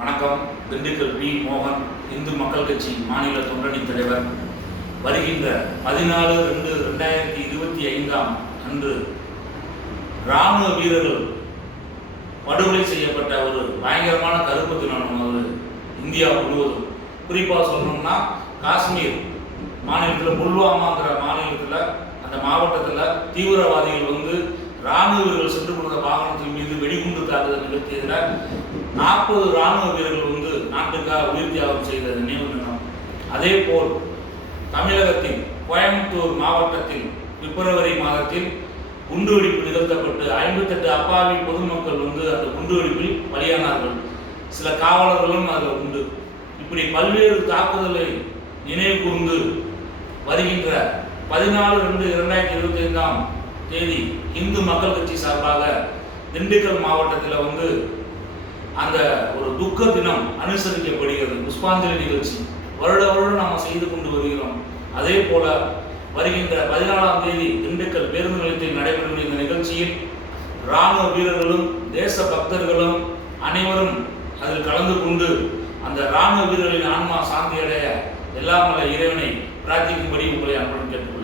வணக்கம். திண்டுக்கல் பி. மோகன், இந்து மக்கள் கட்சி மாநில தொண்டணி தலைவர். வருகின்ற 14/2/2025 அன்று இராணுவ வீரர்கள் படுகொலை செய்யப்பட்ட ஒரு பயங்கரமான கருப்பு தினம் இந்தியா முழுவதும். குறிப்பாக சொல்லணும்னா காஷ்மீர் மாநிலத்தில் புல்வாமாங்கிற மாநிலத்தில் அந்த மாவட்டத்தில் தீவிரவாதிகள் இராணுவ வீரர்கள் சென்று கொண்ட வாகனத்தின் மீது வெடிகுண்டு தாக்குதல் நிகழ்த்தியதில் 40 இராணுவ வீரர்கள் நாட்டுக்காக உயிர் தியாகம் செய்த நினைவு தினம். அதே போல் தமிழகத்தில் கோயம்புத்தூர் மாவட்டத்தில் பிப்ரவரி மாதத்தில் குண்டுவெடிப்பு நிகழ்த்தப்பட்டு 58 அப்பாவி பொதுமக்கள் அந்த குண்டுவெடிப்பில் பலியானார்கள். சில காவலர்களும் அதில் உண்டு. இப்படி பல்வேறு தாக்குதலை நினைவு கூர்ந்து வருகின்ற 14/2/2025 இந்து மக்கள் கட்சி சார்பாக திண்டுக்கல் மாவட்டத்தில் அந்த ஒரு துக்க தினம் அனுசரிக்கப்படுகிறது. புஷ்பாஞ்சலி நிகழ்ச்சி வருடம் நாம் செய்து கொண்டு வருகிறோம். அதே போல வருகின்ற 14ஆம் தேதி திண்டுக்கல் பேருந்து நிலையத்தில் நடைபெறும் இந்த நிகழ்ச்சியில் இராணுவ வீரர்களும் தேச பக்தர்களும் அனைவரும் அதில் கலந்து கொண்டு அந்த இராணுவ வீரர்களின் ஆன்மா சாந்தி அடைய எல்லாம் வல்ல இறைவனை பிரார்த்திக்கும்படி உங்களை அன்புடன் கேட்டுக்கொள்கிறேன்.